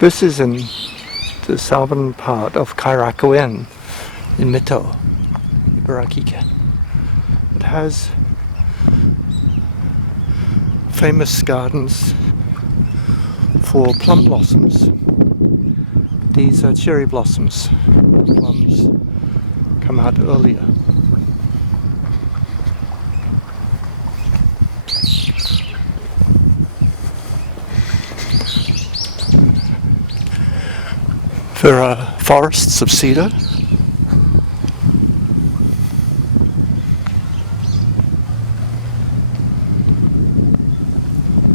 This is in the southern part of Kairakuen in Mito, Ibaraki. It has famous gardens for plum blossoms. These are cherry blossoms. Plums come out earlier. There are forests of cedar.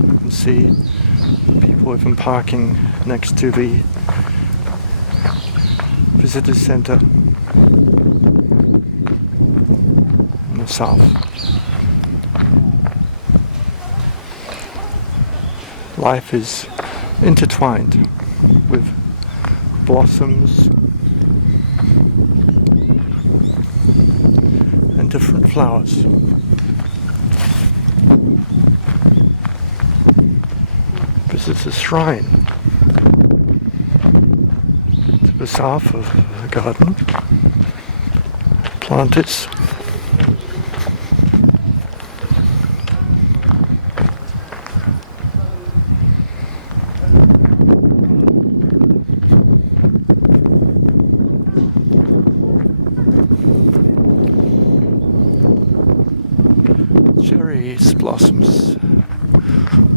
You can see people even parking next to the visitor center in the south. Life is intertwined with blossoms and different flowers. This is a shrine to the south of the garden. Plant is cherry blossoms,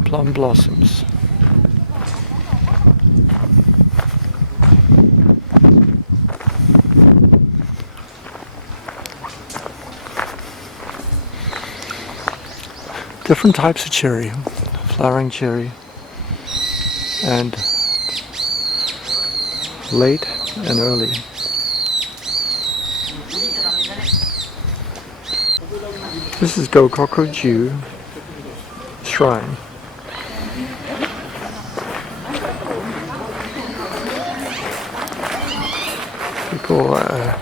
plum blossoms. Different types of cherry, flowering cherry, and late and early. This is Gokokuju Shrine. People are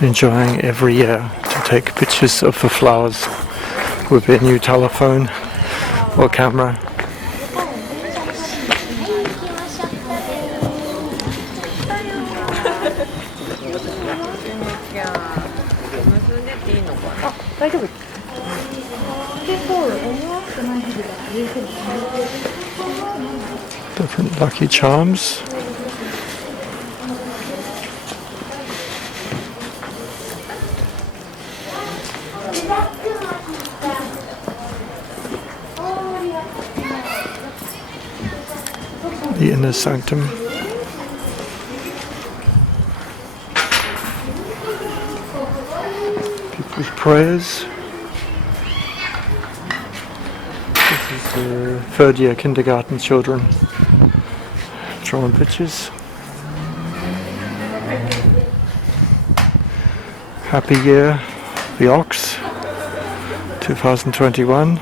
enjoying every year to take pictures of the flowers with their new telephone or camera. Different lucky charms. The inner sanctum. People's prayers. This is the third year kindergarten children drawing pictures. Happy year, the ox, 2021.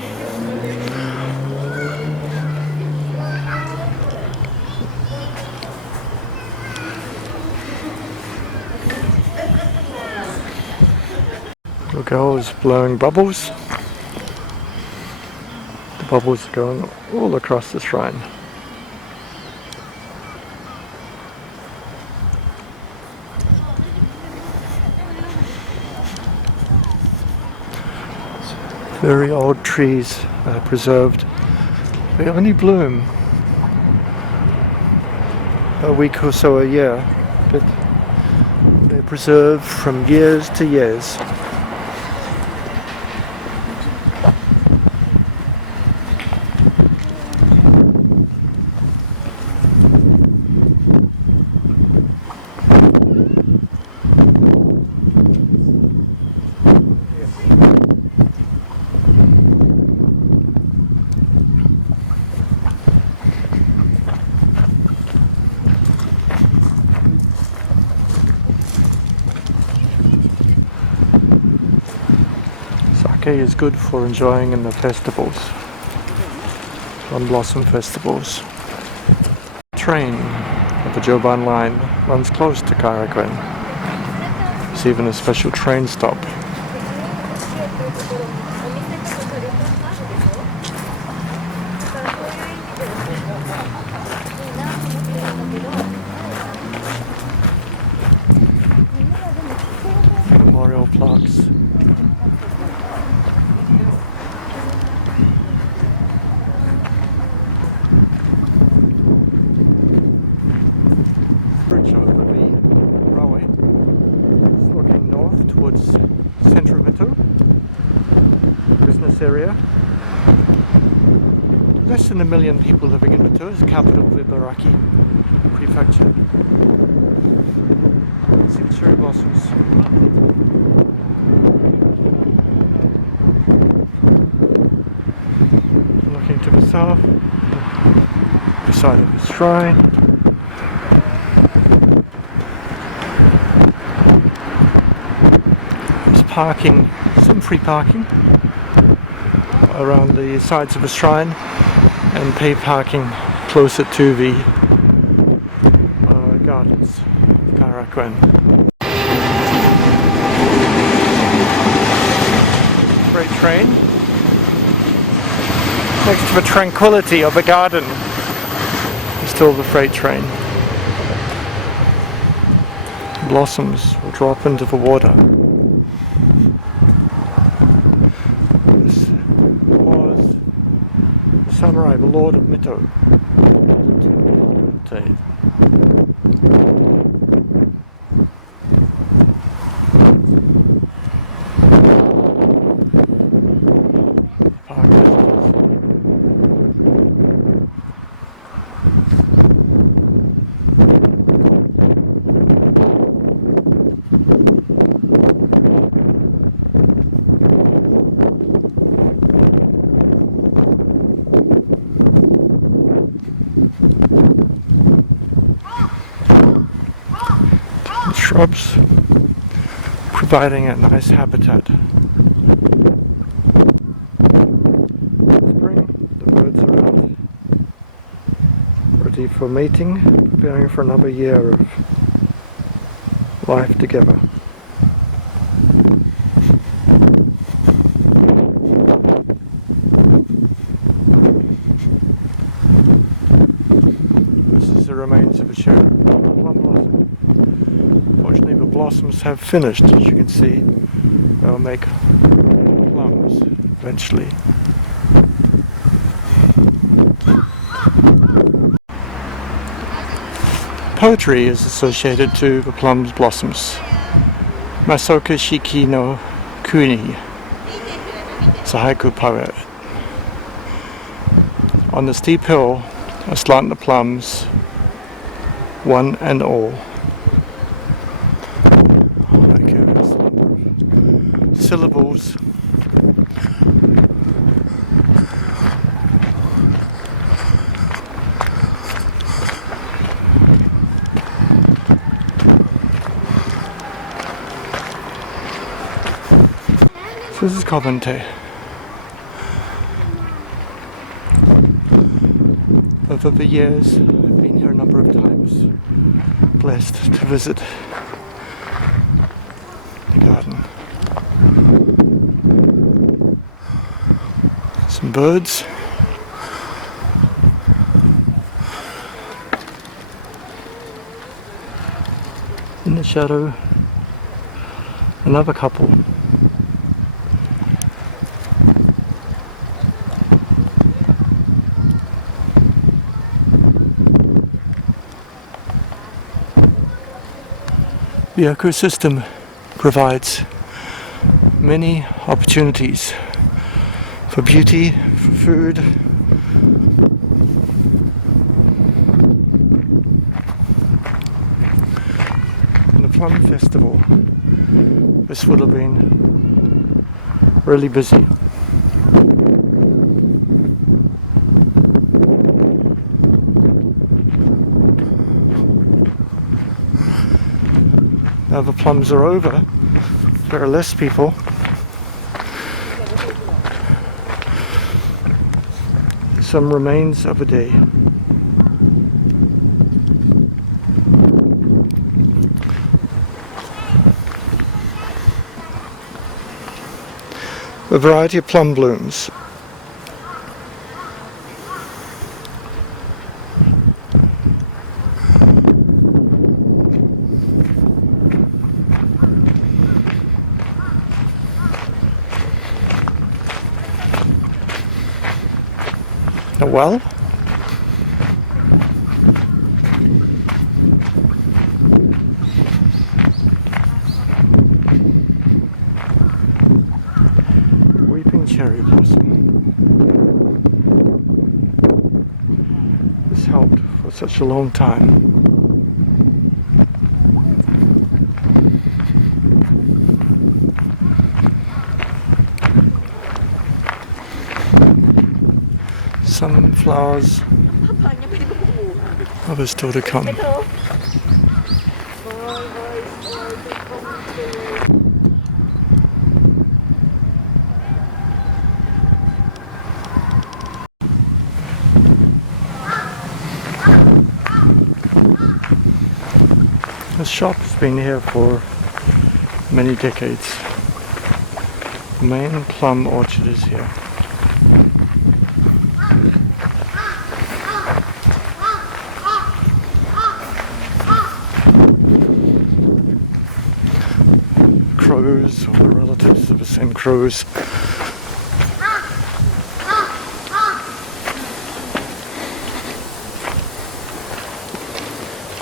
The girl is blowing bubbles. The bubbles are going all across the shrine. Very old trees are preserved. They only bloom a week or so a year, but they're preserved from years to years. Sake is good for enjoying in the festivals, plum blossom festivals. Train at the Joban line runs close to Kairakuen. There's even a special train stop. area. Less than 1 million people living in Mito, the capital of Ibaraki Prefecture. See the cherry blossoms. Looking to the south, beside of the shrine. There's parking, some free parking around the sides of the shrine, and paid parking closer to the gardens of Kairakuen. Freight train. Next to the tranquility of the garden is still the freight train. Blossoms will drop into the water. This was the samurai, the lord of Mito, Kobuntei. Shrubs providing a nice habitat. Spring, the birds are out, ready for mating, preparing for another year of life together. This is the remains of a cherry plum blossom. Fortunately, the blossoms have finished. As you can see, they'll make plums eventually. Poetry is associated to the plum's blossoms. Masoka Shiki no Kuni is a haiku poet. On the steep hill, aslant the plums, one and all. Syllables. So this is Kobuntei. Over the years, I've been here a number of times, blessed to visit the garden. Some birds. In the shadow, another couple. The ecosystem provides many opportunities for beauty, for food. And the Plum Festival, this would have been really busy. Now the plums are over, there are less people. Some remains of a day. A variety of plum blooms. A well? Weeping cherry blossom. helped for such a long time. Some flowers, others still to come. The shop has been here for many decades. The main plum orchard is here. Crows, or the relatives of the same crows.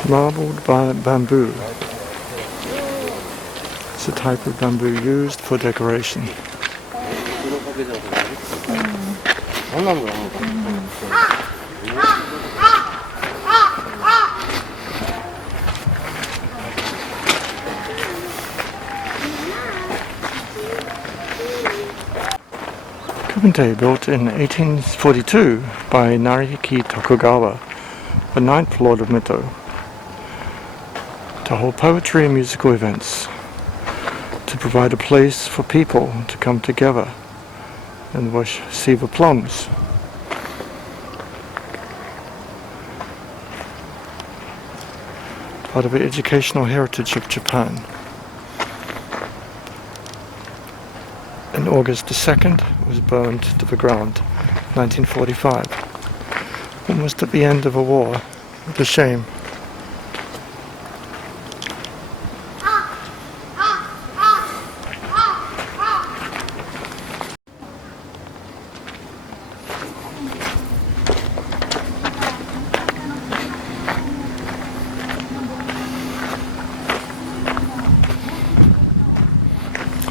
Marbled bamboo. It's a type of bamboo used for decoration. Kobuntei, built in 1842 by Narihiki Tokugawa, the 9th Lord of Mito, to hold poetry and musical events, to provide a place for people to come together and receive the plums. Part of the educational heritage of Japan. And August the 2nd was burned to the ground, 1945. Almost at the end of a war. What a shame.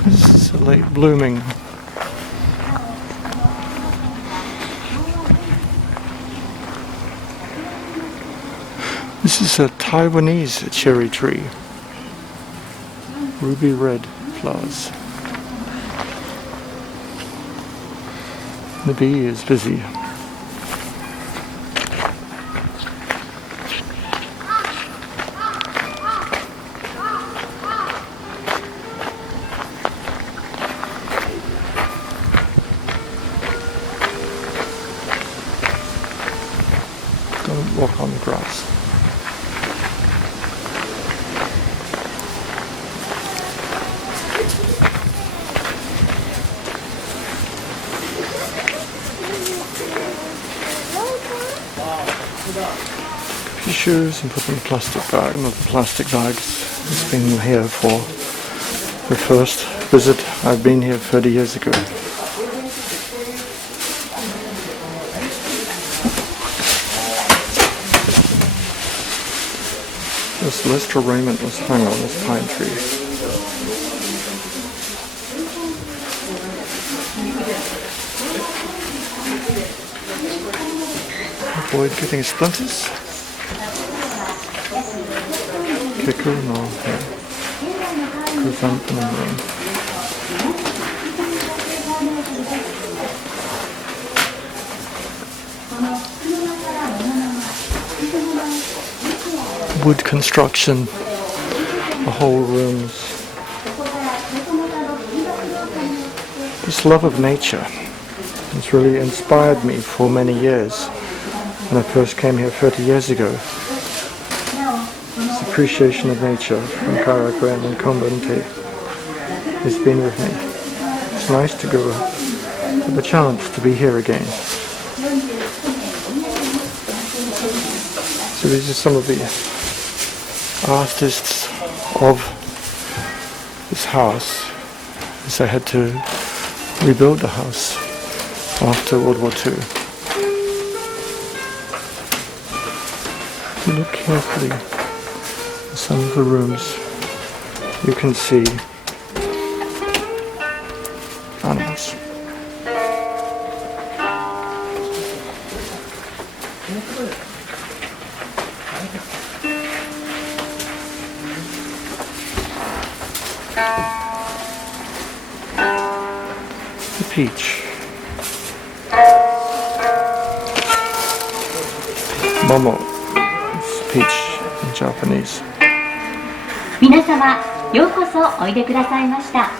This is a late blooming. This is a Taiwanese cherry tree. Ruby red flowers. The bee is busy. Don't walk on the grass. Your shoes and put them in a plastic bag, not the plastic bags. It's been here for the first visit. I've been here 30 years ago. This Lester raiment was hung on this pine tree. Avoid getting splinters. Chrysanthemum room. Wood construction, the whole rooms. This love of nature has really inspired me for many years. When I first came here 30 years ago, this appreciation of nature from Kairakuen and Kobuntei has been with me. It's nice to go have the chance to be here again. So these are some of the artists of this house, as they had to rebuild the house after World War II. If you look carefully in some of the rooms, you can see animals. peach. Momo is peach in Japanese. 皆様、ようこそおいでくださいました。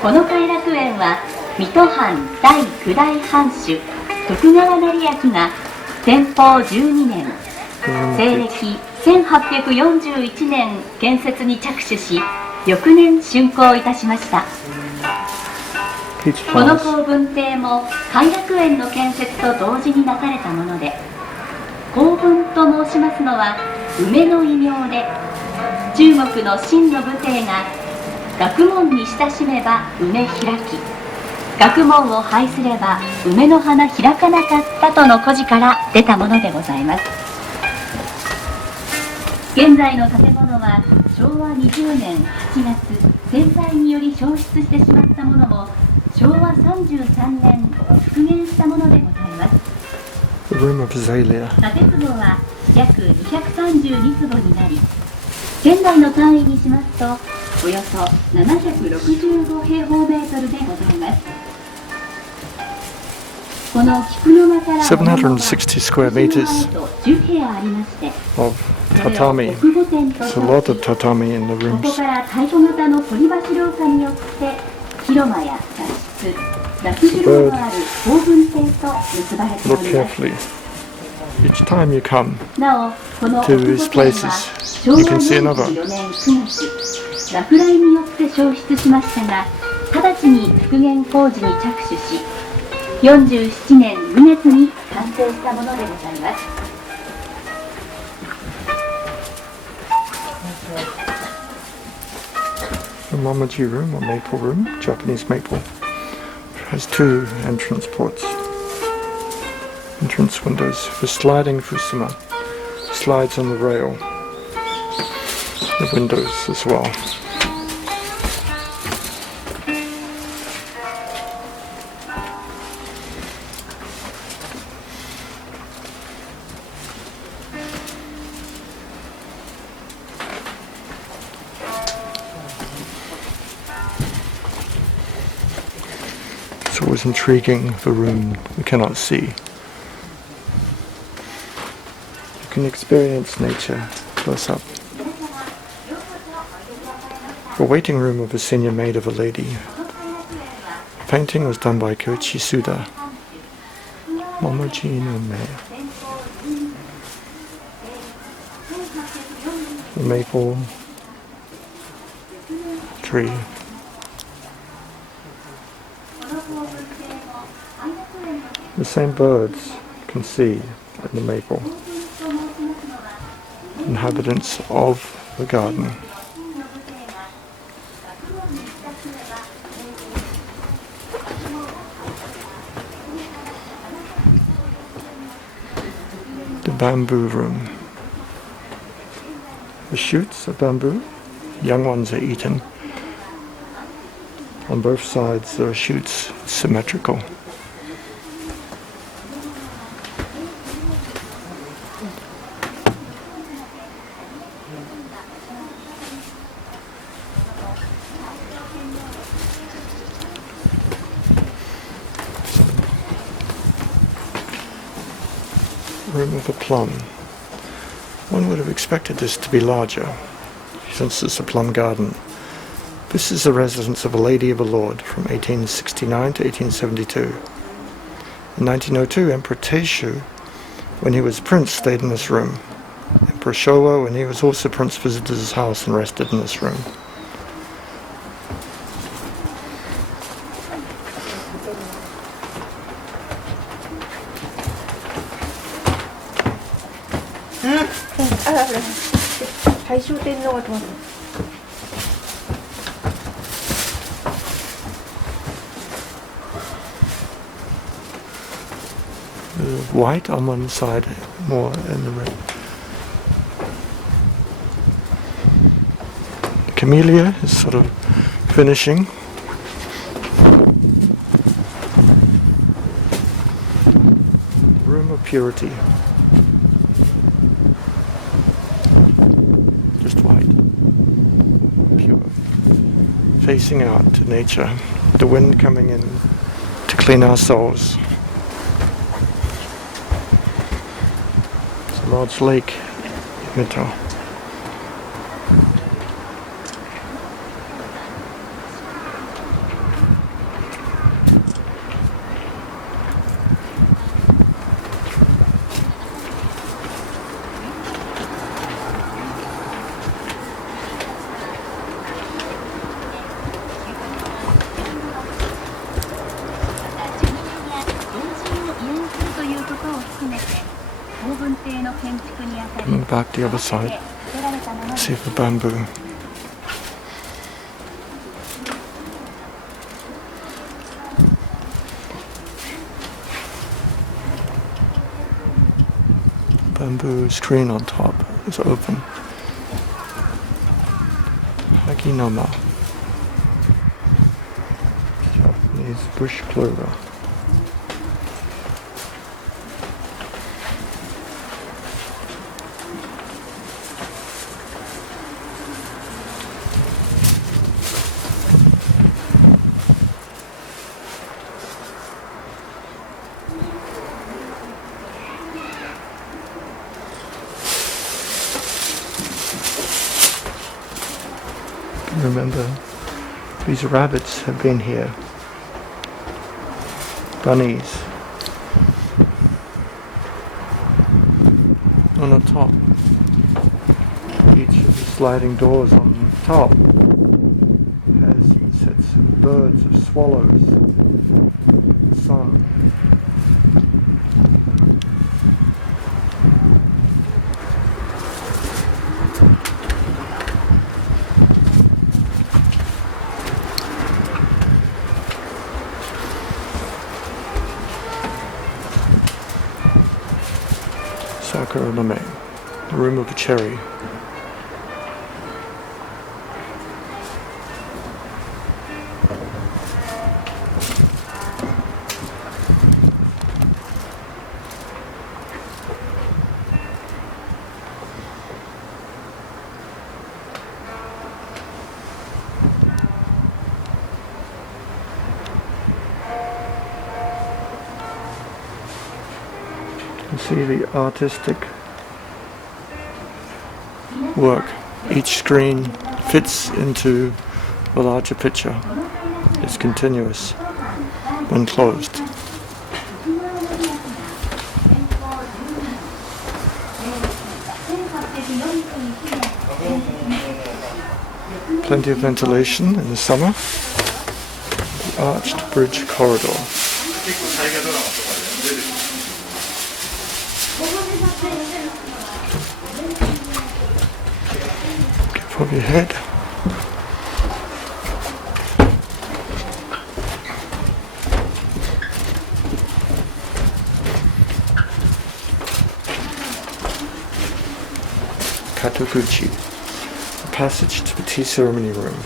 この偕楽園は水戸藩第9代藩主徳川斉昭が天保12年西暦1841年建設に着手し、翌年竣工いたしました。この高文邸も偕楽園の建設と同時になされたもので、高文と申しますのは梅の異名で、中国の秦の武帝が学問に親しめば梅開き、学問を拝すれば梅の花開かなかったとの故事から出たものでございます。現在の建物は昭和20年8月天災により焼失してしまったものも、昭和33年復元したものでございます。 The room of Azalea. 建坪は約232坪になり、現在の単位にしますとおよそ765平方メートルでございます。この菊の間から760 square meters 10部屋ありまして、 of tatami. There's a lot of tatami in the ここ rooms. から太鼓型の鳥橋廊下によって広間や座室、落樹楼のある高文邸と結ばれてお Look ります。 carefully. Each time you come なお、この to 奥 these 御殿は places, 昭和 you can see another. 44年9月、落雷によって消失しましたが、直ちに復元工事に着手し、47年2月に完成したものでございます。The Momoji room or maple room, Japanese maple, has two entrance ports. Entrance windows for sliding fusuma. Slides on the rail. The windows as well. It's always intriguing, the room we cannot see. You can experience nature close up. The waiting room of a senior maid of a lady. Painting was done by Koichi Suda. Momoji no Me. The maple tree. The same birds you can see in the maple. Inhabitants of the garden. The bamboo room. The shoots of bamboo, young ones are eaten. On both sides there are shoots, symmetrical. Room of a plum. One would have expected this to be larger, since it's a plum garden. This is the residence of a lady of a lord from 1869 to 1872. In 1902, Emperor Taishu, when he was prince, stayed in this room. Emperor Showa, when he was also prince, visited his house and rested in this room. White on one side, more in the red. The camellia is sort of finishing. Room of purity. Just white. Pure. Facing out to nature. the wind coming in to clean our souls. It's a large lake, Mito. Coming back the other side, see the bamboo. Bamboo screen on top is open. Haginoma, Japanese bush clover. Remember, these rabbits have been here. Bunnies. On the top. Each of the sliding doors on the top has sets of birds, of swallows, sun. Sakura no Me, the room of a cherry. You see the artistic work. Each screen fits into a larger picture. It's continuous when closed. Plenty of ventilation in the summer. The arched bridge corridor. Of your head. Katoguchi, a passage to the tea ceremony room.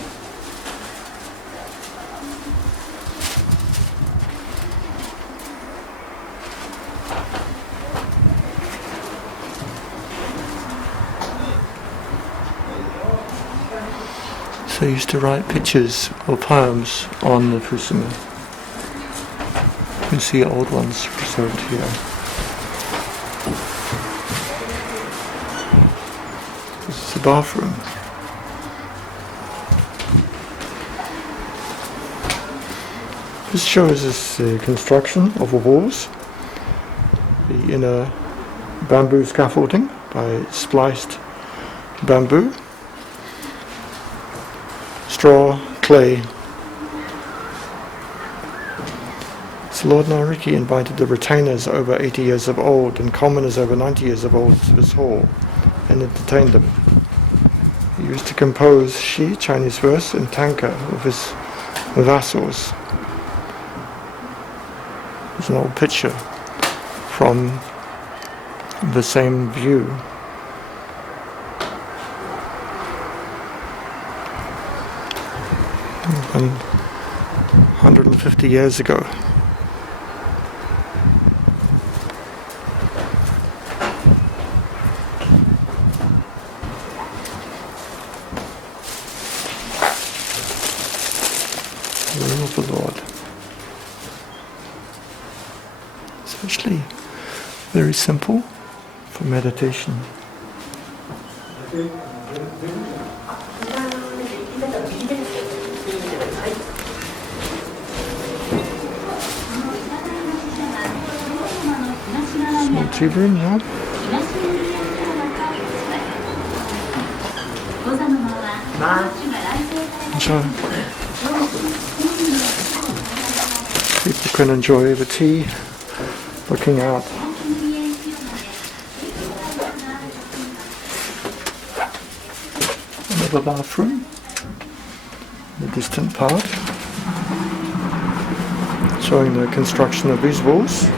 So I used to write pictures or poems on the fusuma. You can see old ones preserved here. This is the bathroom. This shows us the construction of the walls, the inner bamboo scaffolding by spliced bamboo. Straw, clay. So Lord Nariki invited the retainers over 80 years of old and commoners over 90 years of old to his hall and entertained them. He used to compose Shi, Chinese verse, and tanka with his vassals. There's an old picture from the same view. And 150 years ago. The room of the Lord. It's actually very simple for meditation. Small tea room now. So people can enjoy the tea, looking out. Another bathroom in the distant part, showing the construction of these walls.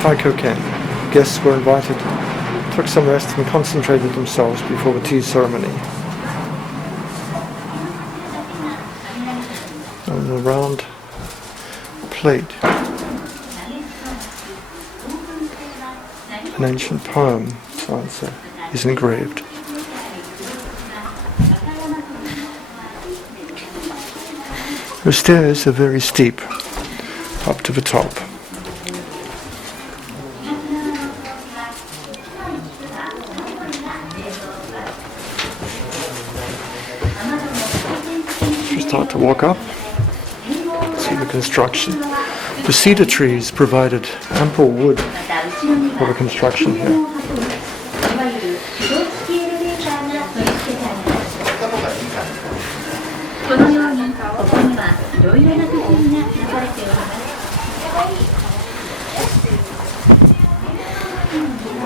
Kairakuen. Guests were invited, took some rest and concentrated themselves before the tea ceremony. On the round plate, an ancient poem is engraved. The stairs are very steep up to the top. You start to walk up, see the construction. The cedar trees provided ample wood for the construction here.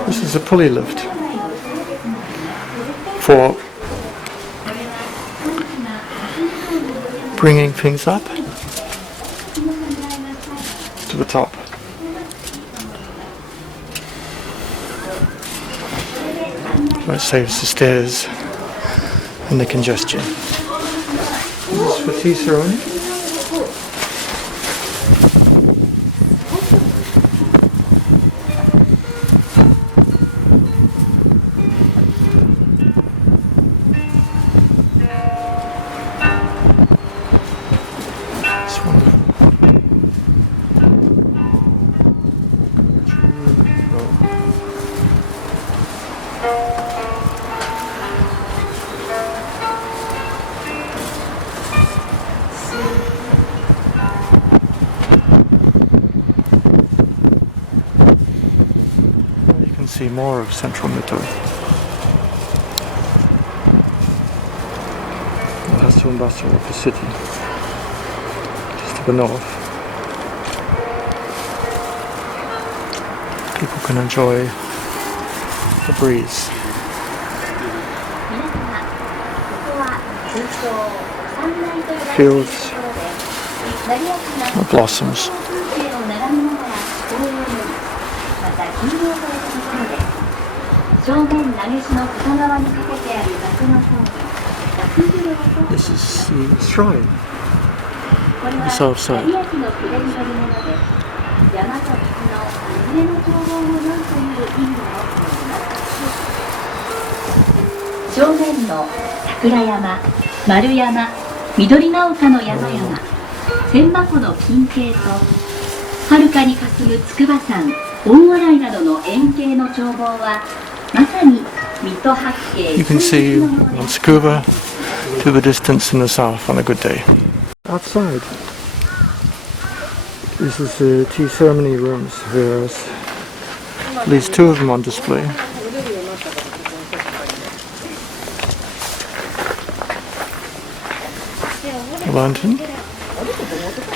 This is a pulley lift for bringing things up to the top. That saves the stairs and the congestion. This is for tea ceremony. See more of central Mito. The hustle and bustle of the city, just to the north. People can enjoy the breeze. Fields of blossoms. This is the shrine on the south side. You can see Mount Tsukuba to the distance in the south on a good day. Outside, this is the tea ceremony rooms. There's at least two of them on display. A lantern,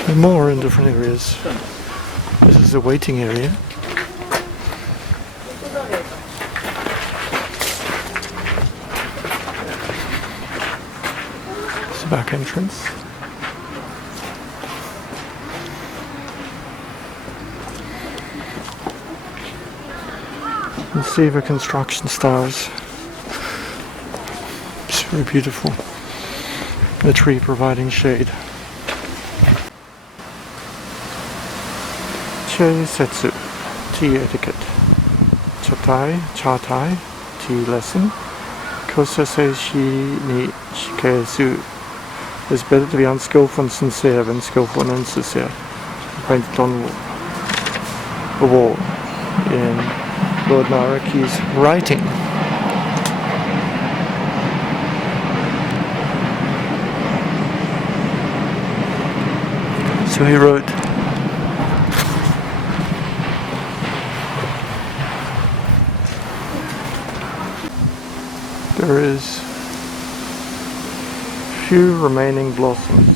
and more in different areas. This is the waiting area. It's the back entrance. You can see the construction styles. It's very beautiful. The tree providing shade. Chei Setsu, tea etiquette. Chatai, tea lesson. Kosase shi ni shikesu. It's better to be unskillful and sincere than skillful and insincere. painted on the wall in Lord Naraki's writing. So he wrote, "There is few remaining blossoms.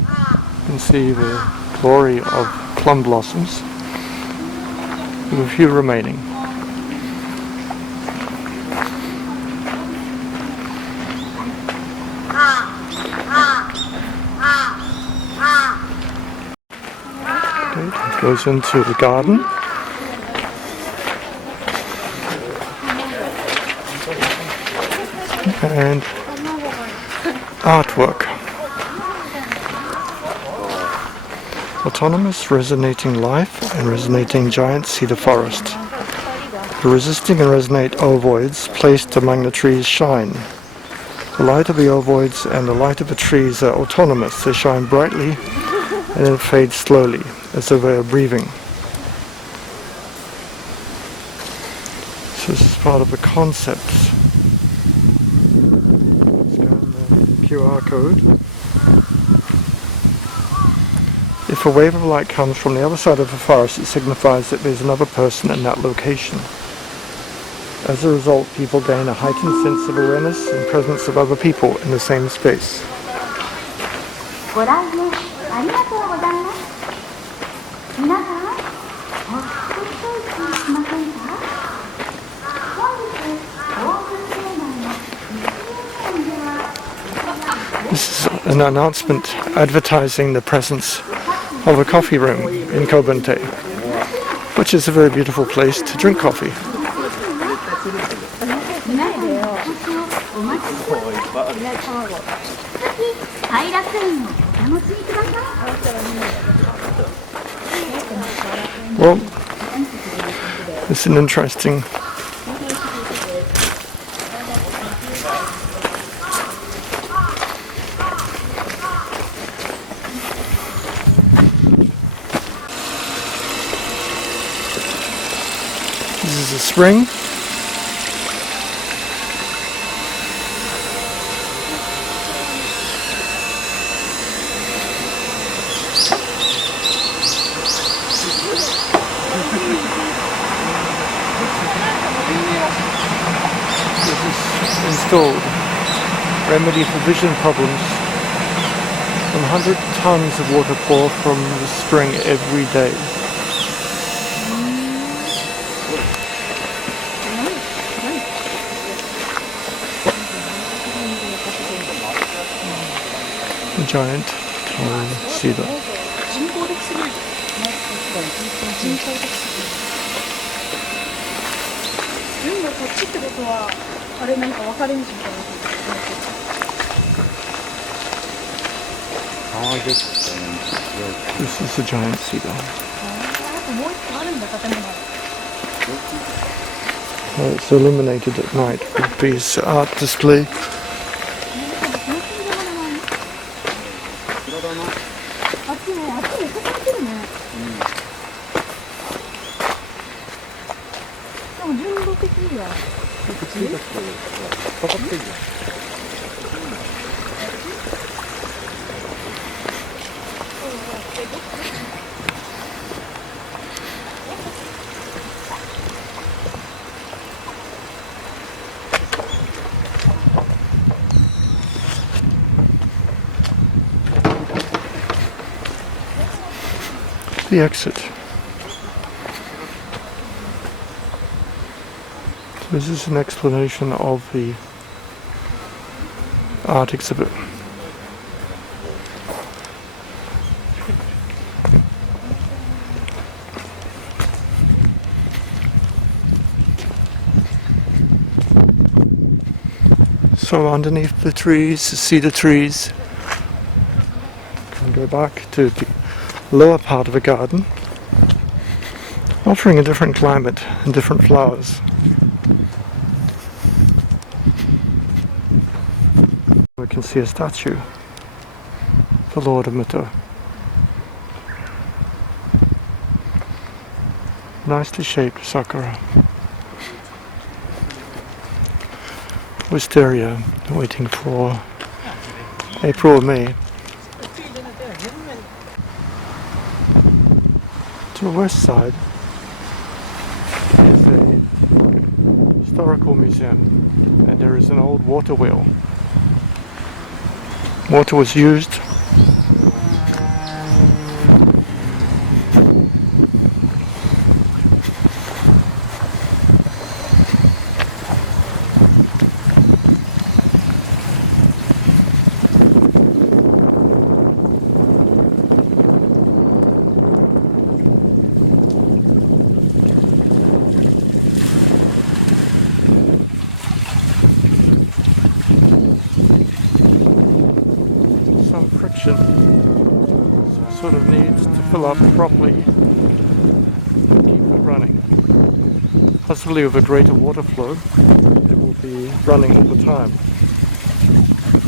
You can see the glory of plum blossoms, with a few remaining. Okay, it goes into the garden. And artwork. Autonomous resonating life and resonating giant cedar forest. The resisting and resonate ovoids placed among the trees shine. The light of the ovoids and the light of the trees are autonomous. They shine brightly and then fade slowly, as though they are breathing." So this is part of the concept. QR code. If a wave of light comes from the other side of the forest, it signifies that there's another person in that location. As a result, people gain a heightened sense of awareness and presence of other people in the same space. ご来園ありがとうございます。皆さん、お一つ一つしませんか？本日オープンテーマの1年では This is an announcement advertising the presence of a coffee room in Kobuntei, which is a very beautiful place to drink coffee. カイラク園をお楽しみください。 Well, it's an interesting This is a spring. This is installed. Remedy for vision problems. 100 tons of water pour from the spring every day. A giant tall cedar. 順がこっちってことはあれなんか分かれ道みたいな。 This is a giant cedar. あともう一個あるんだ建物。 It's illuminated at night with these art display. あっちね、あっちめっちゃ咲いてるね。でも順路的には。かかってるよ。 The exit. So this is an explanation of the art exhibit. So underneath the trees, the cedar trees, can go back to the lower part of the garden, offering a different climate and different flowers. We can see a statue the Lord of Mito. Nicely shaped sakura. Wisteria, waiting for April or May. To the west side is a historical museum, and there is an old water wheel. Water was used friction, sort of needs to fill up properly to keep it running. Possibly with a greater water flow, it will be running all the time.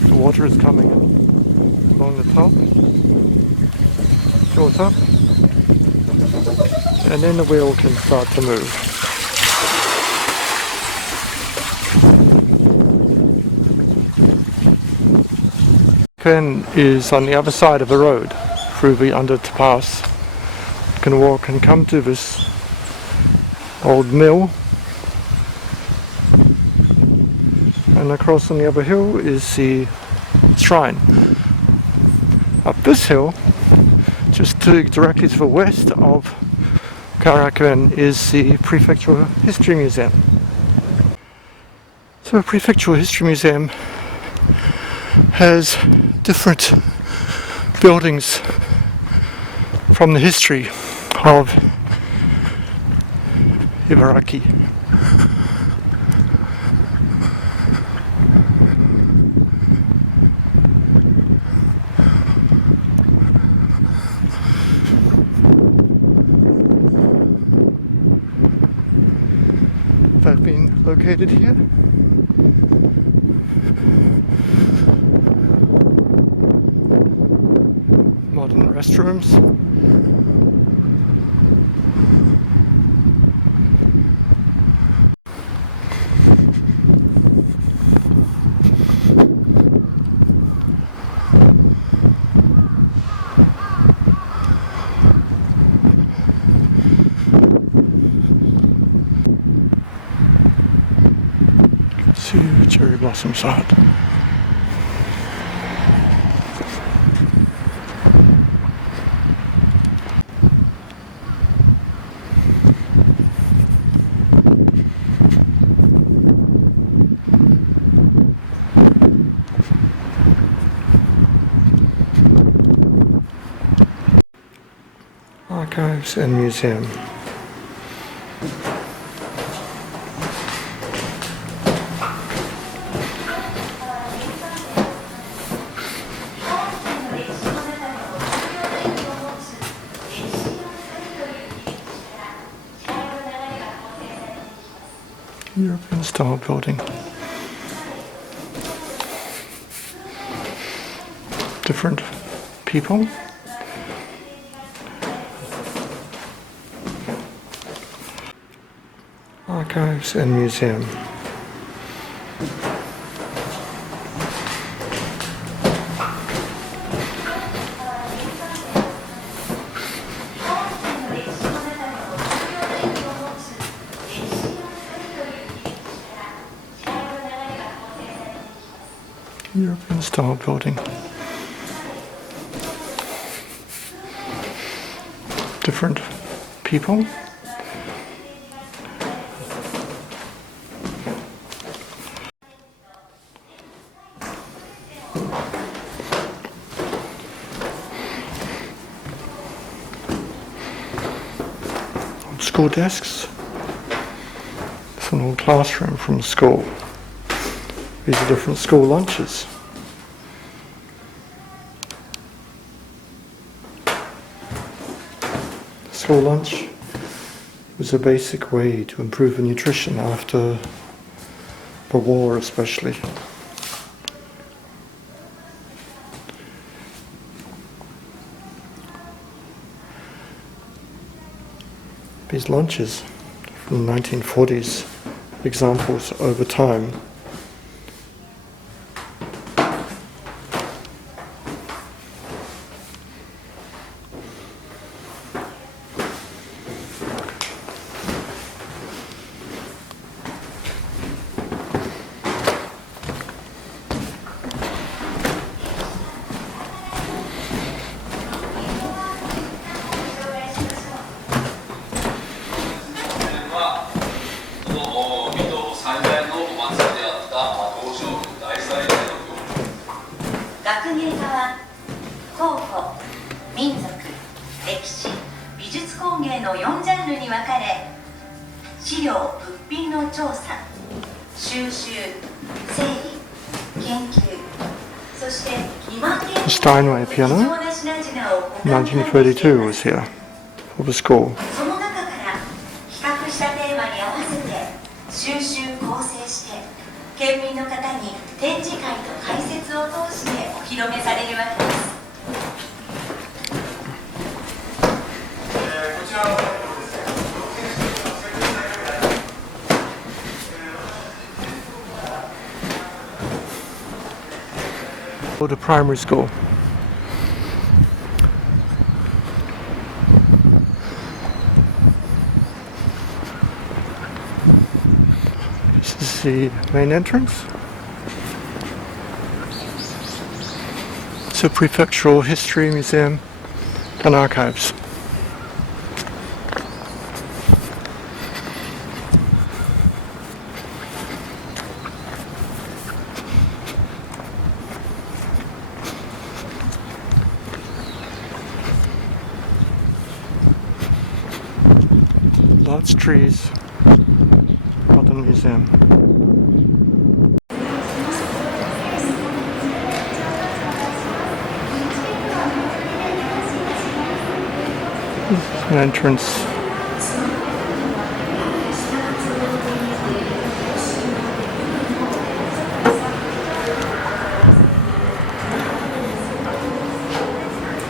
The water is coming in along the top, short up, and then the wheel can start to move. Kairakuen is on the other side of the road through the underpass. You can walk and come to this old mill, and across on the other hill is the shrine. Up this hill, just directly to the west of Kairakuen, is the Prefectural History Museum. So the Prefectural History Museum has different buildings from the history of Ibaraki. That being located here. Modern restrooms. See cherry blossom side. Archives and Museum. European style building. Different people. Archives and Museum. European style building. Different people. School desks. It's an old classroom from school. These are different school lunches. School lunch was a basic way to improve the nutrition after the war, especially. these launches from the 1940s, examples over time. The Steinway piano, 1932 was here for the school. その中から比較したテーマに合わせて収集構成して県民の方に展示会と解説を通してお披露目されるわけです。こちら The primary school. This is the main entrance. It's a prefectural history museum and archives. Lots of trees, modern museum. This is an entrance.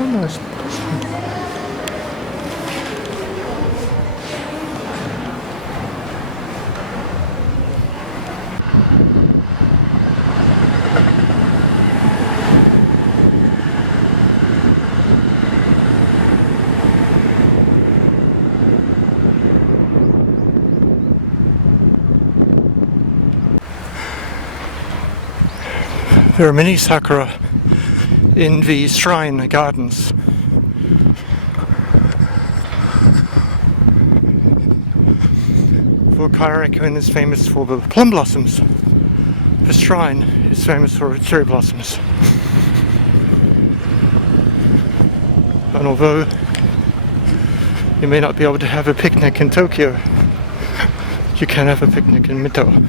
Oh, nice. There are many sakura in the shrine gardens. For Kairakuen is famous for the plum blossoms. The shrine is famous for cherry blossoms. And although you may not be able to have a picnic in Tokyo, you can have a picnic in Mito.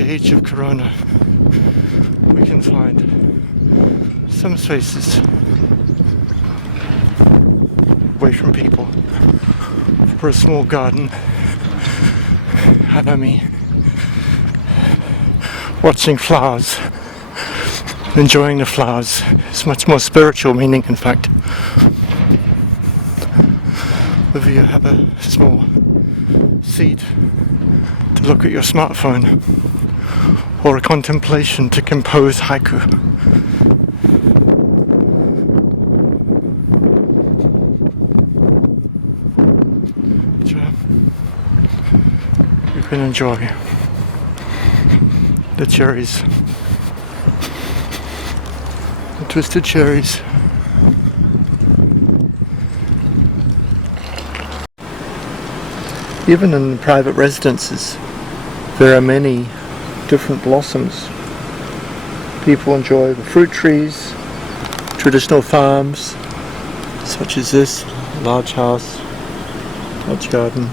Age of Corona, we can find some spaces away from people for a small garden. Hanami, watching flowers, enjoying the flowers. It's much more spiritual meaning, in fact. Whether you have a small seat to look at your smartphone, or a contemplation to compose haiku. So you can enjoy the cherries, the twisted cherries. Even in private residences, there are many different blossoms. People enjoy the fruit trees, traditional farms, such as this large house, large garden.